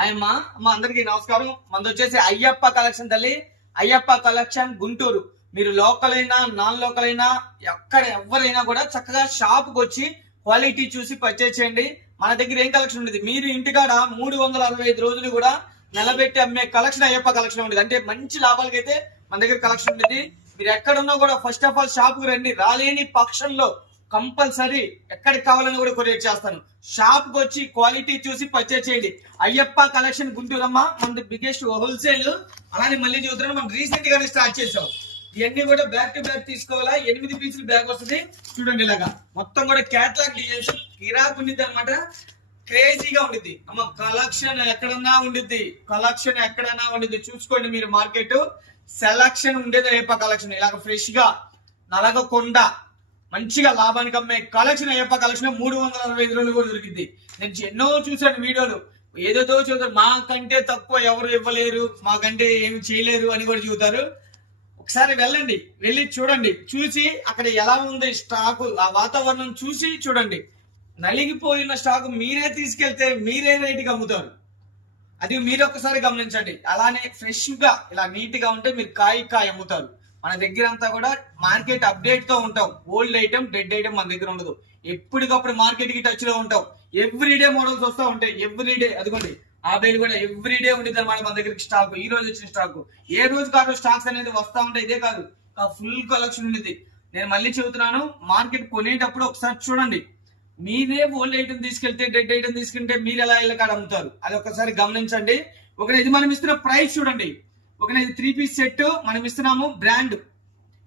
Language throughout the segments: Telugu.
ఆయమ్మ అమ్మ అందరికి నమస్కారం. మనది వచ్చేసి అయ్యప్ప కలెక్షన్ తల్లి. అయ్యప్ప కలెక్షన్ గుంటూరు. మీరు లోకల్ అయినా నాన్ లోకల్ అయినా ఎక్కడ ఎవరైనా కూడా చక్కగా షాప్ కు వచ్చి క్వాలిటీ చూసి పర్చేస్ చేయండి. మన దగ్గర ఏం కలెక్షన్ ఉండేది, మీరు ఇంటికాడ 365 రోజులు కూడా నిలబెట్టి అమ్మే కలెక్షన్ అయ్యప్ప కలెక్షన్ ఉండేది. అంటే మంచి లాభాలకైతే మన దగ్గర కలెక్షన్ ఉండేది. మీరు ఎక్కడున్నా కూడా ఫస్ట్ ఆఫ్ ఆల్ షాప్ కు రండి. రాలేని పక్షంలో కంపల్సరీ ఎక్కడికి కావాలని కూడా కొరియర్ చేస్తాను. షాప్ కు వచ్చి క్వాలిటీ చూసి పర్చేస్ చేయండి. అయ్యప్ప కలెక్షన్ గుంటూరమ్మ మన బిగ్గెస్ట్ హోల్సేల్. అలానే మళ్ళీ చూద్దాం, మనం రీసెంట్ గానే స్టార్ట్ చేసాం. ఇవన్నీ కూడా బ్యాక్ టు బ్యాక్ తీసుకోవాలా. 8 పీసులు బ్యాగ్ వస్తుంది చూడండి. ఇలాగా మొత్తం కూడా క్యాట్లాగ్ డిజైన్స్ కిరాక్ ఉండిద్ది అనమాట. క్రేజీగా ఉండిద్ది అమ్మ. కలెక్షన్ ఎక్కడన్నా ఉండిద్ది, కలెక్షన్ ఎక్కడన్నా ఉండిద్ది. చూసుకోండి మీరు. మార్కెట్ సెలక్షన్ ఉండేది అయ్యప్ప కలెక్షన్. ఇలాగ ఫ్రెష్ గా నలగకొండ మంచిగా లాభానికి అమ్మే కలెక్షన్ అయ్యప్ప కలెక్షన్ 365 రోజులు కూడా దొరికింది. నేను ఎన్నో చూసాను వీడియోలు. ఏదేదో చూస్తారు, మాకంటే తక్కువ ఎవరు ఇవ్వలేరు, మాకంటే ఏమి చేయలేరు అని కూడా చూతారు. ఒకసారి వెళ్ళండి, వెళ్ళి చూడండి. చూసి అక్కడ ఎలా ఉంది స్టాక్, ఆ వాతావరణం చూసి చూడండి. నలిగిపోయిన స్టాక్ మీరే తీసుకెళ్తే మీరే రేటుకి అమ్ముతారు. అది మీరు ఒక్కసారి గమనించండి. అలానే ఫ్రెష్ గా ఇలా నీట్ గా ఉంటే మీరు కాయ అమ్ముతారు. మన దగ్గర అంతా కూడా మార్కెట్ అప్డేట్ తో ఉంటాం. ఓల్డ్ ఐటమ్ డెడ్ ఐటమ్ మన దగ్గర ఉండదు. ఎప్పటికప్పుడు మార్కెట్ కి టచ్ లో ఉంటాం. ఎవ్రీడే మోడల్స్ వస్తూ ఉంటాయి. ఎవ్రీడే అదిగోండి ఆ బేలు కూడా ఎవ్రీడే ఉండేది అనమాట మన దగ్గర స్టాక్. ఈ రోజు వచ్చిన స్టాక్ ఏ రోజు కాదు స్టాక్స్ అనేది వస్తా ఉంటాయి. ఇదే కాదు, ఫుల్ కలెక్షన్ ఉండేది. నేను మళ్ళీ చెబుతున్నాను, మార్కెట్ కొనేటప్పుడు ఒకసారి చూడండి. మీరే ఓల్డ్ ఐటమ్ తీసుకెళ్తే డెడ్ ఐటమ్ తీసుకుంటే మీరు ఎలా ఇళ్ళకాడ అమ్ముతారు అది ఒకసారి గమనించండి. ఇది మనం ఇస్తున్న ప్రైస్ చూడండి. ఇది 3 పీస్ సెట్ మనం ఇస్తున్నాము. బ్రాండ్,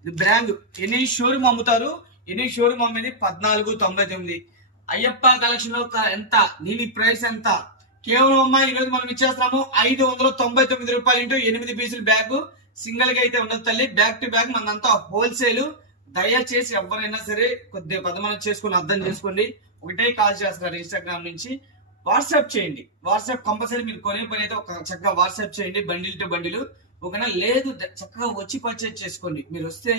ఇది బ్రాండ్. ఎనీ షోరూమ్ అమ్ముతారు. ఎనీ షోరూమ్ అమ్మేది 1499. అయ్యప్ప కలెక్షన్ లో ఎంత, దీని ప్రైస్ ఎంత? కేవలం అమ్మా ఈ రోజు మనం ఇచ్చేస్తున్నాము 599 రూపాయలు ఇంటూ 8 పీసులు బ్యాగ్. సింగిల్ గా అయితే ఉండదు తల్లి. బ్యాక్ టు బ్యాక్ మనంతా హోల్సేల్. దయచేసి ఎవరైనా సరే కొద్దిగా పదమనం చేసుకుని అర్థం చేసుకోండి. ఒకటే కాల్ చేస్తున్నారు ఇన్స్టాగ్రామ్ నుంచి. వాట్సాప్ చేయండి. వాట్సాప్ కంపల్సరీ మీరు కొనే పని అయితే ఒక చక్కగా వాట్సాప్ చేయండి, బండిల్ టు బండిలు. ఒకనా లేదు చక్కగా వచ్చి పర్చేజ్ చేసుకోండి. మీరు వస్తే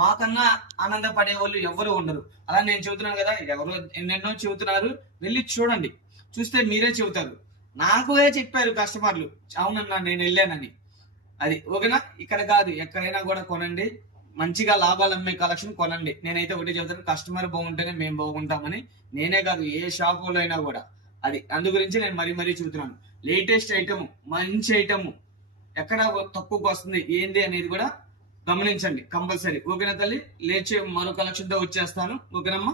మాకన్నా ఆనందపడే వాళ్ళు ఎవరు ఉండరు. అలా నేను చెబుతున్నాను కదా, ఎవరు ఎన్నెన్నో చెబుతున్నారు. వెళ్ళి చూడండి, చూస్తే మీరే చెబుతారు. నాకునే చెప్పారు కస్టమర్లు, అవునన్నా నేను వెళ్ళానని. అది ఓకేనా. ఇక్కడ కాదు, ఎక్కడైనా కూడా కొనండి. మంచిగా లాభాలు అమ్మే కలెక్షన్ కొనండి. నేనైతే ఒకటి చెబుతాను, కస్టమర్ బాగుంటేనే మేము బాగుంటామని. నేనే కాదు, ఏ షాపులో అయినా కూడా. అది అందు గురించి నేను మరీ చెబుతున్నాను. లేటెస్ట్ ఐటమ్, మంచి ఐటమ్ ఎక్కడ తక్కువకు వస్తుంది ఏంది అనేది కూడా గమనించండి కంపల్సరీ. ఓకేనా తల్లి. లేచే మరో కలెక్షన్ తో వచ్చేస్తాను. ఓకేనమ్మా.